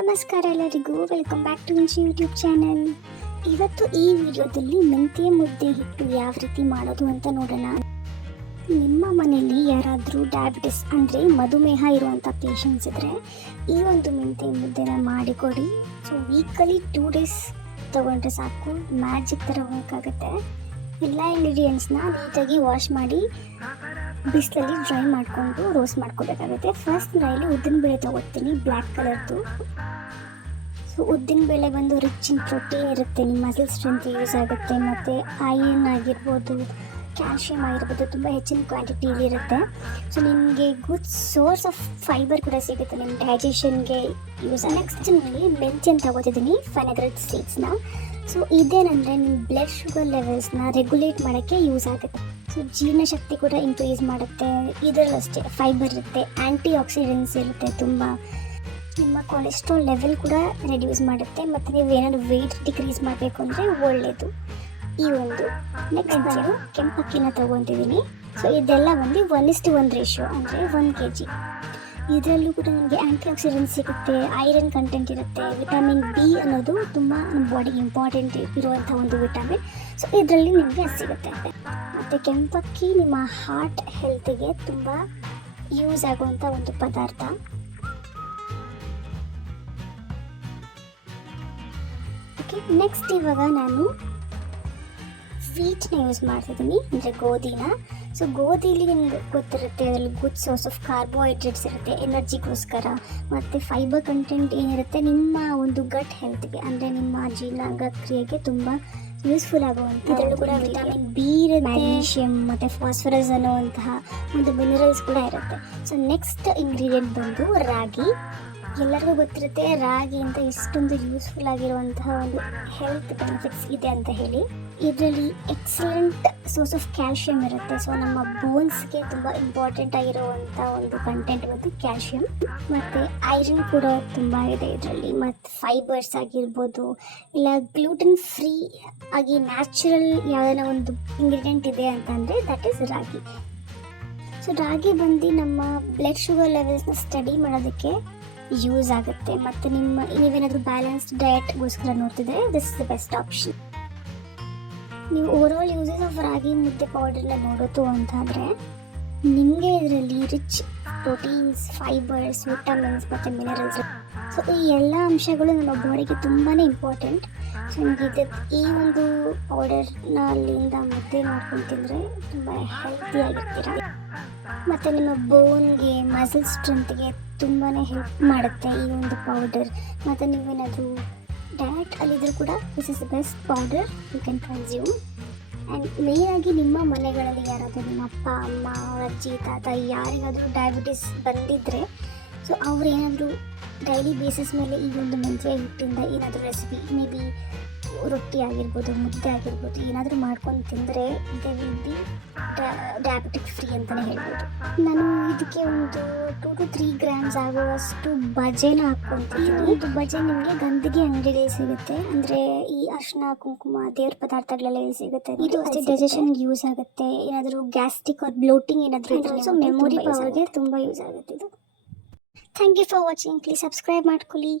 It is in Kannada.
ನಮಸ್ಕಾರ ಎಲ್ಲರಿಗೂ, ವೆಲ್ಕಮ್ ಬ್ಯಾಕ್ ಟು ಇಂಚಿ ಯೂಟ್ಯೂಬ್ ಚಾನಲ್. ಇವತ್ತು ಈ ವಿಡಿಯೋದಲ್ಲಿ ಮೆಂತ್ಯ ಮುದ್ದೆ ಹಿಟ್ಟು ಯಾವ ರೀತಿ ಮಾಡೋದು ಅಂತ ನೋಡೋಣ. ನಿಮ್ಮ ಮನೆಯಲ್ಲಿ ಯಾರಾದರೂ ಡಯಾಬಿಟಿಸ್ ಅಂದರೆ ಮಧುಮೇಹ ಇರುವಂಥ ಪೇಷಂಟ್ಸ್ ಇದ್ದರೆ ಈ ಒಂದು ಮೆಂತ್ಯ ಮುದ್ದೆನ ಮಾಡಿಕೊಡಿ. ಸೊ ವೀಕಲಿ 2 days ತೊಗೊಂಡ್ರೆ ಸಾಕು, ಮ್ಯಾಜಿಕ್ ಥರ ಹೋಗೋಕ್ಕಾಗುತ್ತೆ. ಎಲ್ಲ ಇಂಗ್ರೀಡಿಯೆಂಟ್ಸ್ನ ನೀಟಾಗಿ ವಾಶ್ ಮಾಡಿ ಬಿಸಿಲಲ್ಲಿ ಡ್ರೈ ಮಾಡಿಕೊಂಡು ರೋಸ್ಟ್ ಮಾಡ್ಕೋಬೇಕಾಗುತ್ತೆ. ಫಸ್ಟ್ ನಾನು ಉದ್ದಿನಬೇಳೆ ತೊಗೊಳ್ತೀನಿ, ಬ್ಲ್ಯಾಕ್ ಕಲರ್ದು. ಸೊ ಉದ್ದಿನಬೇಳೆ ಬಂದು ರಿಚ್ ಇನ್ ಪ್ರೋಟೀನ್ ಇರುತ್ತೆ, ನಿಮ್ಮ ಮಸಲ್ ಸ್ಟ್ರೆಂತ್ ಯೂಸ್ ಆಗುತ್ತೆ, ಮತ್ತು ಐರನ್ ಆಗಿರ್ಬೋದು, ಕ್ಯಾಲ್ಶಿಯಮ್ ಆಗಿರ್ಬೋದು, ತುಂಬ ಹೆಚ್ಚಿನ ಕ್ವಾಂಟಿಟಿಲಿ ಇರುತ್ತೆ. ಸೊ ನಿಮಗೆ ಗುಡ್ ಸೋರ್ಸ್ ಆಫ್ ಫೈಬರ್ ಕೂಡ ಸಿಗುತ್ತೆ, ನಿಮ್ಮ ಡೈಜೆಷನ್ಗೆ ಯೂಸ್. ನೆಕ್ಸ್ಟ್ ನಾನು ಮೆಂತ್ಯನ ತಗೋತಿದ್ದೀನಿ, ಫೆನಗ್ರೆಕ್ ಸೀಡ್ಸ್ನ. ಸೊ ಇದೇನಂದರೆ ನಿಮ್ಮ ಬ್ಲಡ್ ಶುಗರ್ ಲೆವೆಲ್ಸ್ನ ರೆಗ್ಯುಲೇಟ್ ಮಾಡೋಕ್ಕೆ ಯೂಸ್ ಆಗುತ್ತೆ. ಸೊ ಜೀರ್ಣಶಕ್ತಿ ಕೂಡ ಇನ್ಕ್ರೀಸ್ ಮಾಡುತ್ತೆ. ಇದರಲ್ಲೂ ಅಷ್ಟೇ ಫೈಬರ್ ಇರುತ್ತೆ, ಆ್ಯಂಟಿ ಆಕ್ಸಿಡೆಂಟ್ಸ್ ಇರುತ್ತೆ, ತುಂಬ ನಿಮ್ಮ ಕೊಲೆಸ್ಟ್ರಾಲ್ ಲೆವೆಲ್ ಕೂಡ ರೆಡ್ಯೂಸ್ ಮಾಡುತ್ತೆ, ಮತ್ತು ನೀವು ಏನಾದರೂ ವೆಯ್ಟ್ ಡಿಕ್ರೀಸ್ ಮಾಡಬೇಕು ಅಂದರೆ ಒಳ್ಳೆಯದು ಈ ಒಂದು. ನೆಕ್ಸ್ಟ್ ನಾನು ಕೆಂಪಕ್ಕಿನ ತೊಗೊತಿದ್ದೀನಿ. ಸೊ ಇದೆಲ್ಲ ಬಂದು 1:1 ರೇಷಿಯೋ, ಅಂದರೆ 1 kg. ಇದರಲ್ಲೂ ಕೂಡ ನನಗೆ ಆ್ಯಂಟಿ ಆಕ್ಸಿಡೆಂಟ್ಸ್ ಸಿಗುತ್ತೆ, ಐರನ್ ಕಂಟೆಂಟ್ ಇರುತ್ತೆ, ವಿಟಮಿನ್ B ಅನ್ನೋದು ತುಂಬ ನಮ್ಮ ಬಾಡಿಗೆ ಇಂಪಾರ್ಟೆಂಟ್ ಇರುವಂಥ ಒಂದು ವಿಟಮಿನ್. ಸೊ ಇದರಲ್ಲಿ ನಿಮಗೆ ಸಿಗುತ್ತೆ. ಮತ್ತು ಕೆಂಪಕ್ಕಿ ನಿಮ್ಮ ಹಾರ್ಟ್ ಹೆಲ್ತಿಗೆ ತುಂಬ ಯೂಸ್ ಆಗುವಂಥ ಒಂದು ಪದಾರ್ಥ. ಓಕೆ, ನೆಕ್ಸ್ಟ್ ಇವಾಗ ನಾನು ವೀಟ್ನ ಯೂಸ್ ಮಾಡ್ತಿದ್ದೀನಿ, ಅಂದರೆ ಗೋಧಿನ. ಸೊ ಗೋಧಿಲಿ ನಿಮ್ಗೆ ಗೊತ್ತಿರುತ್ತೆ, ಅದರಲ್ಲಿ ಗುಡ್ ಸೋರ್ಸ್ ಆಫ್ ಕಾರ್ಬೋಹೈಡ್ರೇಟ್ಸ್ ಇರುತ್ತೆ ಎನರ್ಜಿಗೋಸ್ಕರ, ಮತ್ತು ಫೈಬರ್ ಕಂಟೆಂಟ್ ಏನಿರುತ್ತೆ ನಿಮ್ಮ ಒಂದು ಗಟ್ ಹೆಲ್ತ್ಗೆ, ಅಂದರೆ ನಿಮ್ಮ ಜೀರ್ಣಾಂಗ ಕ್ರಿಯೆಗೆ ತುಂಬ ಯೂಸ್ಫುಲ್ ಆಗುವಂಥ. ಇದರಲ್ಲೂ ಕೂಡ ವಿಟಮಿನ್ B ಇರುತ್ತೆ, ಮ್ಯಾಗ್ನೀಷಿಯಮ್ ಮತ್ತು ಫಾಸ್ಫರಸ್ ಅನ್ನುವಂತಹ ಒಂದು ಮಿನರಲ್ಸ್ ಕೂಡ ಇರುತ್ತೆ. ಸೊ ನೆಕ್ಸ್ಟ್ ಇಂಗ್ರೀಡಿಯೆಂಟ್ ಬಂದು ರಾಗಿ. ಎಲ್ಲರಿಗೂ ಗೊತ್ತಿರುತ್ತೆ ರಾಗಿ ಅಂತ ಎಷ್ಟೊಂದು ಯೂಸ್ಫುಲ್ ಆಗಿರುವಂತಹ ಒಂದು ಹೆಲ್ತ್ ಬೆನಿಫಿಟ್ಸ್ ಇದೆ ಅಂತ ಹೇಳಿ. ಇದರಲ್ಲಿ ಎಕ್ಸಲೆಂಟ್ ಸೋರ್ಸ್ ಆಫ್ ಕ್ಯಾಲ್ಶಿಯಮ್ ಇರುತ್ತೆ. ಸೊ ನಮ್ಮ ಬೋನ್ಸ್ಗೆ ತುಂಬ ಇಂಪಾರ್ಟೆಂಟ್ ಆಗಿರುವಂಥ ಒಂದು ಕಂಟೆಂಟ್ ಬಂದು ಕ್ಯಾಲ್ಶಿಯಮ್, ಮತ್ತು ಐರನ್ ಕೂಡ ತುಂಬ ಇದೆ ಇದರಲ್ಲಿ, ಮತ್ತು ಫೈಬರ್ಸ್ ಆಗಿರ್ಬೋದು, ಇಲ್ಲ ಗ್ಲೂಟನ್ ಫ್ರೀ ಆಗಿ ನ್ಯಾಚುರಲ್ ಯಾವುದನ್ನ ಒಂದು ಇಂಗ್ರೀಡಿಯೆಂಟ್ ಇದೆ ಅಂತಂದರೆ ದಟ್ ಈಸ್ ರಾಗಿ. ಸೊ ರಾಗಿ ಬಂದು ನಮ್ಮ ಬ್ಲಡ್ ಶುಗರ್ ಲೆವೆಲ್ಸ್ನ ಸ್ಟಡಿ ಮಾಡೋದಕ್ಕೆ ಯೂಸ್ ಆಗುತ್ತೆ, ಮತ್ತು ನೀವೇನಾದರೂ ಬ್ಯಾಲೆನ್ಸ್ಡ್ ಡಯಟ್ಗೋಸ್ಕರ ನೋಡ್ತಿದ್ರೆ this is the best option. ನೀವು ಓವರಾಲ್ ಯೂಸಸ್ ಆಫ್ ರಾಗಿ ಮುದ್ದೆ ಪೌಡರ್ನ ನೋಡೋದು ಅಂತಾದರೆ ನಿಮಗೆ ಇದರಲ್ಲಿ ರಿಚ್ ಪ್ರೋಟೀನ್ಸ್, ಫೈಬರ್ಸ್, ವಿಟಮಿನ್ಸ್ ಮತ್ತು ಮಿನರಲ್ಸ್. ಸೊ ಈ ಎಲ್ಲ ಅಂಶಗಳು ನಮ್ಮ ಬಾಡಿಗೆ ತುಂಬಾ ಇಂಪಾರ್ಟೆಂಟ್. ಸೊ ನಿಮಗೆ ಈ ಒಂದು ಪೌಡರ್ನ ಅಲ್ಲಿಂದ ಮುದ್ದೆ ಮಾಡ್ಕೊಂಡು ತಿಂದರೆ ತುಂಬ ಹೆಲ್ತಿಯಾಗಿರ್ತೀರ, ಮತ್ತು ನಿಮ್ಮ ಬೋನ್ಗೆ, ಮಸಲ್ ಸ್ಟ್ರೆಂತ್ಗೆ ತುಂಬಾ ಹೆಲ್ಪ್ ಮಾಡುತ್ತೆ ಈ ಒಂದು ಪೌಡರ್. ಮತ್ತು ನೀವೇನಾದರೂ ಡಯಟ್ ಅಲ್ಲಿದ್ದರೂ ಕೂಡ this is the best powder you can consume. And ಮೇಯ್ನಾಗಿ ನಿಮ್ಮ ಮನೆಗಳಲ್ಲಿ ಯಾರಾದರೂ ನಿಮ್ಮ ಅಪ್ಪ, ಅಮ್ಮ, ಅವ್ರ ಅಜ್ಜಿ, ತಾತ ಯಾರಿಗಾದರೂ ಡಯಾಬಿಟಿಸ್ ಬಂದಿದ್ದರೆ, ಸೊ ಅವ್ರು ಏನಾದರೂ ಡೈಲಿ ಬೇಸಿಸ್ ಮೇಲೆ ಈ ಒಂದು ಮೆಂತ್ಯ ಹಿಟ್ಟಿಂದ ಏನಾದರೂ ರೆಸಿಪಿ, ಮೇ ಬಿ ರೊಟ್ಟಿ ಆಗಿರ್ಬೋದು, ಮುದ್ದೆ ಆಗಿರ್ಬೋದು, ಏನಾದರೂ ಮಾಡ್ಕೊಂಡು ತಿಂದರೆ they will be diabetic free ಅಂತಲೇ ಹೇಳ್ಬೋದು. ನಾನು ಇದಕ್ಕೆ ಒಂದು 2 to 3 grams ಆಗುವಷ್ಟು ಬಜೆನ ಹಾಕ್ಕೊತೀನಿ. ಇದು ಬಜೆ ನಿಮಗೆ ಗಂಧಿಗೆ ಅಂಗಡಿಯಲ್ಲಿ ಸಿಗುತ್ತೆ, ಅಂದರೆ ಈ ಅರಿಶಿನ, ಕುಂಕುಮ, ದೇವ್ರ ಪದಾರ್ಥಗಳೆಲ್ಲ ಸಿಗುತ್ತೆ. ಇದು ಅಷ್ಟೇ ಡೈಜೆಷನ್ಗೆ ಯೂಸ್ ಆಗುತ್ತೆ. ಏನಾದರೂ ಗ್ಯಾಸ್ಟ್ರಿಕ್ ಆರ್ ಬ್ಲೋಟಿಂಗ್ ಏನಾದರೂ ಇದ್ದರೆ, ಸೊ ಮೆಮೊರಿ ಪವರ್ಗೆ ತುಂಬ ಯೂಸ್ ಆಗುತ್ತೆ ಇದು. Thank you for watching. Please subscribe ಮಾಡ್ಕೊಳ್ಳಿ.